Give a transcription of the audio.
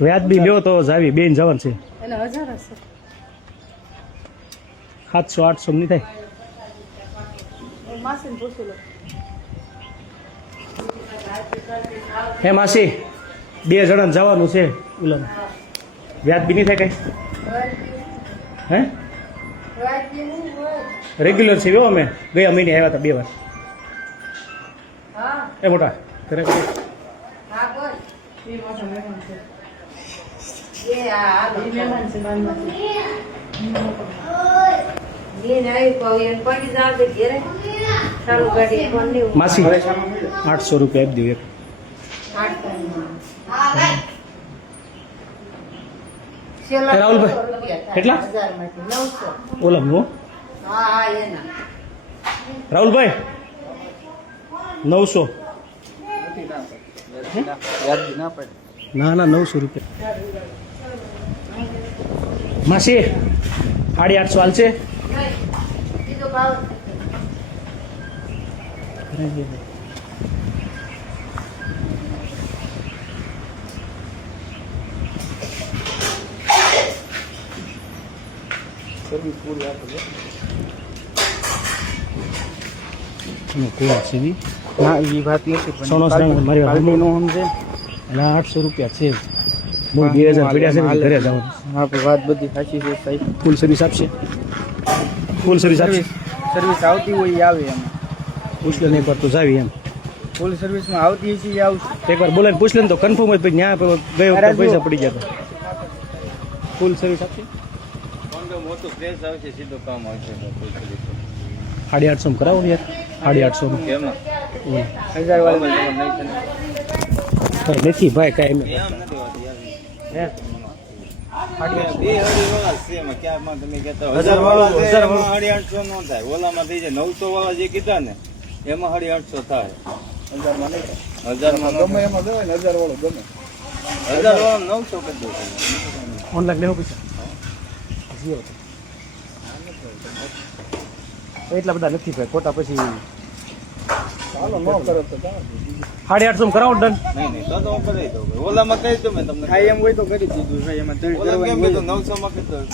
વ્યાજબી લ્યો તો જાવી બેન જવાનું છે એને 1000 હશે 700 800 નહીં થાય માસીને પૂછી લો હે માસી 2 જણાને જવાનું છે ઉલમ વ્યાજબી નહીં થાય કઈ હે રેગ્યુલર છે એવો અમે ગયા મહિને આવ્યા હતા 2 વાર એ મોટા કરે માસી 800 રૂપિયા આપી દઉં એક રાહુલભાઈ કેટલા ઓલા નો રાહુલભાઈ 900 ના ના 900 રૂપિયા માસી 850 હાલ છે ના એ વાત નથી સોનો મારી સમજે 800 રૂપિયા છે હું 2000 પીડ્યા છે ઘરે જવાનું હા વાત બધી સાચી છે સાહેબ ફૂલ સર્વિસ આપશે ફૂલ સર્વિસ આપશે સર્વિસ આવતી હોય એ આવે એમ પૂછ લે નહીં પડતું જાવી એમ ફૂલ સર્વિસમાં આવતી છે એ આવશે એકવાર બોલે પૂછ લે ને તો કન્ફર્મ જ પછી ત્યાં ગયો વખતે પૈસા પડી ગયા ફૂલ સર્વિસ આપશે મોટું પ્રેસ આવશે સીધું કામ આવશે 850 કરાવો યાર 850 કેમાં 1000 વાળા નથી ભાઈ કાંઈ હે ઓલામાં થઈ જાય 900 વાળા જે કીધા ને એમાં 850 થાય 1000 માં ગમે એમાં ગમે 1000 વાળો ગમે 1000 વાળો 900 કરી દો ઓનલાઈન લેવો પૈસા એટલા બધા નથી ભાઈ ખોટા પછી 850 કરાવો ડન નહીં તો હું કરી દઉં ઓલામાં કહી દઉં મેં તમને ખાઈ એમ હોય તો કરી દીધું એમાં 900 માં કરી દઉં